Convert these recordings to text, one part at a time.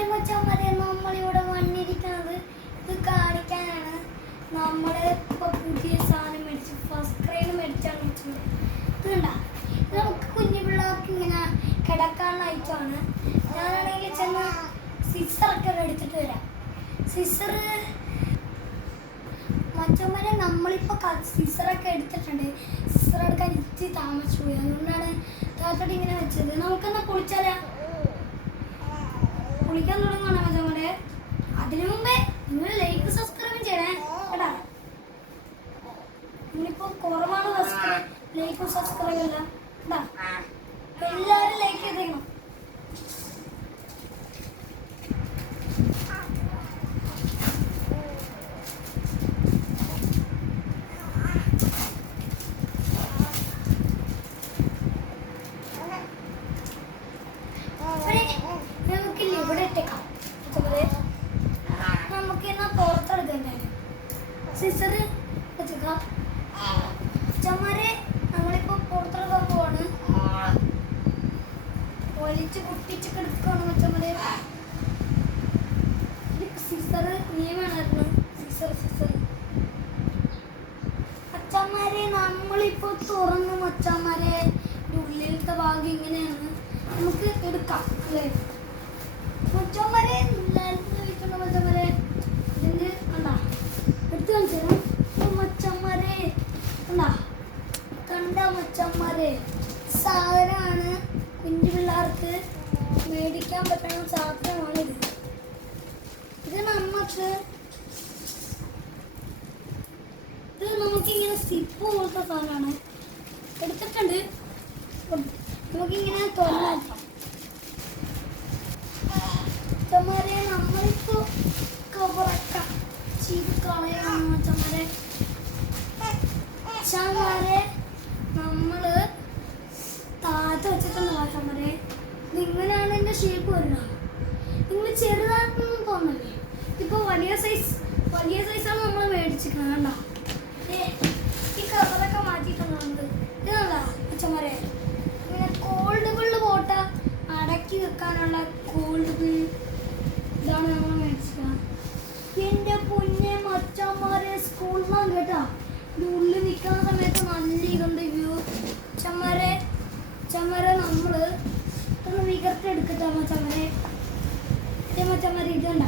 Hi മച്ചാന്മാരെ, നമ്മളിവിടെ വന്നിരിക്കുന്നത് ഇത് കാണിക്കാനാണ്. നമ്മൾ ഇപ്പോൾ പുതിയ സാധനം മേടിച്ചു, ഫസ്റ്റ് ക്രൈന് മേടിച്ചാണ് വെച്ചത്. ഇത് കണ്ടാ, ഇത് നമുക്ക് കുഞ്ഞു പിള്ളേർക്ക് ഇങ്ങനെ കിടക്കാനുള്ള ഐറ്റമാണ്. ഞാനാണെങ്കിൽ ചെന്ന് സിസറൊക്കെ എടുത്തിട്ട് വരാം. സിസർ മച്ചന്മാരെ, നമ്മളിപ്പോൾ സിസറൊക്കെ എടുത്തിട്ടുണ്ട്. സിസർ എടുക്കാൻ ഇച്ചിരി താമസിച്ചു പോയി, അതുകൊണ്ടാണ് താത്തോട്ട് ഇങ്ങനെ വെച്ചത്. നമുക്കെന്നാ പൊളിച്ചാലാ? കുളിക്കാൻ തുടങ്ങുകയാണ് മച്ചന്മാരെ. അതിനു മുമ്പേ നിങ്ങൾ ലൈക്ക് സബ്സ്ക്രൈബ് ചെയ്യണേ കേട്ടാ. നിങ്ങളിപ്പോൾ കുറവാണ് ലൈക്കും സബ്സ്ക്രൈബ് എല്ലാം കേട്ടാ. എല്ലാവരും ലൈക്ക് ചെയ്തേക്കണം. സിസർ വെച്ചേക്കാം. ചമ്മരെ നമ്മളിപ്പോൾ പുറത്തിറക്കാൻ പോവാണ്. വലിച്ച് പൊട്ടിച്ച് കിടക്കുകയാണ് മച്ചമ്മരെ. സിസർ നീ വേണമായിരുന്നു. സിസർ അച്ചമ്മരെ നമ്മളിപ്പോൾ തുറന്നു മച്ചമ്മരെ. ഉള്ളിലത്തെ ഭാഗം ഇങ്ങനെയാണ്, നമുക്ക് എടുക്കാം അല്ലേ മച്ചമ്മരെ. വെക്കണം മച്ചമ്മരെ. ഇതിൻ്റെ കണ്ടാ എടുത്ത് കാണിച്ചു മച്ചന്മാരെ. കണ്ട മച്ചന്മാരെ, സാധനമാണ്. കുഞ്ഞു പിള്ളേർക്ക് മേടിക്കാൻ പറ്റുന്ന സാധനമാണിത്. നമുക്കിങ്ങനെ സിപ്പ് പോലത്തെ സാധനമാണ്. എടുത്തിട്ടുണ്ട്. നമുക്കിങ്ങനെ തുറന്നാക്കാം മച്ചന്മാരെ. നമ്മളിപ്പോൾ കവറക്കാം കളയാണ് മച്ചന്മാരെ. നമ്മള് താഴത്ത് വെച്ചിട്ടുണ്ട് മച്ചന്മാരെ. നിങ്ങനെയാണ് എൻ്റെ ഷേപ്പ് വരുന്നത്. നിങ്ങൾ ചെറുതായിട്ടൊന്നും തോന്നല്ലേ. ഇപ്പൊ വലിയ സൈസാണ് നമ്മൾ മേടിച്ചിരിക്കുന്നത്. കണ്ടോ, ഈ കവറൊക്കെ മാറ്റിയിട്ടുണ്ട് നമ്മൾ. ഇത് കണ്ടാ മച്ചന്മാരെ, ഇങ്ങനെ കോൾഡ് ബിള്ള് പോട്ട അടക്കി വെക്കാനുള്ള കോൾഡ് ബിൾ ഇതാണ് നമ്മൾ മേടിച്ചിരിക്കുന്നത്. എൻ്റെ പൊന്നെ മച്ചന്മാരെ, സ്കൂളിലാണ് കേട്ടാ. ഇത് ഉള്ളിൽ നിൽക്കുന്ന സമയത്ത് നല്ല ഇതുണ്ട് വ്യൂ. ചമ്മരെ നമ്മള് ഒന്ന് വികർത്തെടുക്കട്ടെ മച്ചമ്മരെ. മച്ചമ്മരെ ഇതുണ്ട,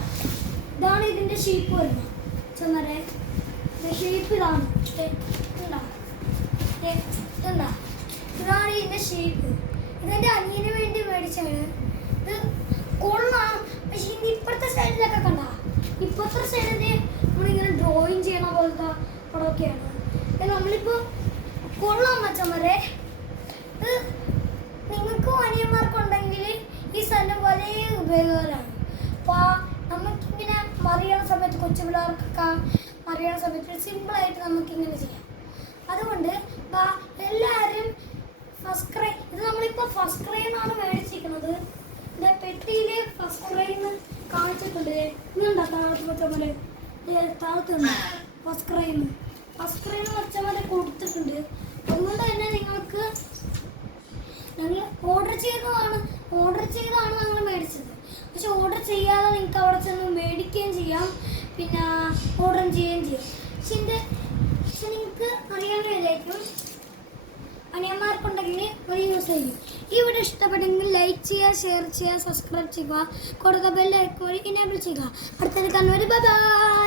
ഇതാണ് ഇതിൻ്റെ ഷേപ്പ് വരുന്നത് ചമ്മരെ. ഷേപ്പ് ഇതാണ്. ഇതാണ് ഇതിൻ്റെ ഷേപ്പ്. ഇതെൻ്റെ അനിയന് വേണ്ടി മേടിച്ചാണ്. ഇത് കൊള്ളാം. പക്ഷെ ഇനി ഇപ്പുറത്തെ സൈഡിലൊക്കെ കണ്ടാ, ഇപ്പോഴത്തെ സൈഡിൽ നമ്മളിങ്ങനെ ഡ്രോയിങ് ചെയ്യണ പോലത്തെ പടമൊക്കെയാണ്. നമ്മളിപ്പോൾ കൊള്ളാൻ മച്ചന്മാരെ. ഇത് നിങ്ങൾക്കും അനിയന്മാർക്കുണ്ടെങ്കിൽ ഈ സ്ഥലം വളരെ ഉപയോഗകരമാണ്. അപ്പോൾ നമുക്കിങ്ങനെ മറിയണ സമയത്ത്, കൊച്ചു പിള്ളേർക്കൊക്കെ മറിയണ സമയത്ത് സിമ്പിളായിട്ട് നമുക്കിങ്ങനെ ചെയ്യാം. അതുകൊണ്ട് എല്ലാവരും ഇത് നമ്മളിപ്പോൾ ഫസ്റ്റ് ക്രൈനാണ് മേടിച്ചിരിക്കുന്നത്. എൻ്റെ പെട്ടിയിൽ ഫസ്റ്റ് ക്രൈന്ന് കാണിച്ചിട്ടുണ്ട്. ഇന്നുണ്ടോ താഴത്ത് മച്ചന്മാരെ? താഴത്തുണ്ട് ഫസ്റ്റ് ക്രൈന്ന് മച്ചന്മാരെ കൊടുത്തിട്ടുണ്ട്. അതുകൊണ്ട് തന്നെ ഞങ്ങൾ ഓർഡർ ചെയ്താണ് ഞങ്ങൾ മേടിച്ചത്. പക്ഷെ ഓർഡർ ചെയ്യാതെ നിങ്ങൾക്ക് അവിടെ ചെന്ന് മേടിക്കുകയും ചെയ്യാം, പിന്നെ ഓർഡർ ചെയ്യുകയും ചെയ്യാം. പക്ഷെ നിങ്ങൾക്ക് അറിയാനായിരിക്കും, അനിയന്മാർക്കുണ്ടെങ്കിൽ ഒരു യൂസ് ചെയ്യും. ഈ വീഡിയോ ഇഷ്ടപ്പെട്ടെങ്കിൽ ലൈക്ക് ചെയ്യുക, ഷെയർ ചെയ്യുക, സബ്സ്ക്രൈബ് ചെയ്യുക, കൊടുത്ത ബെൽ ഐക്കൺ ഇനേബിൾ ചെയ്യുക. അടുത്തൊരു കാണുവരെ ബൈ.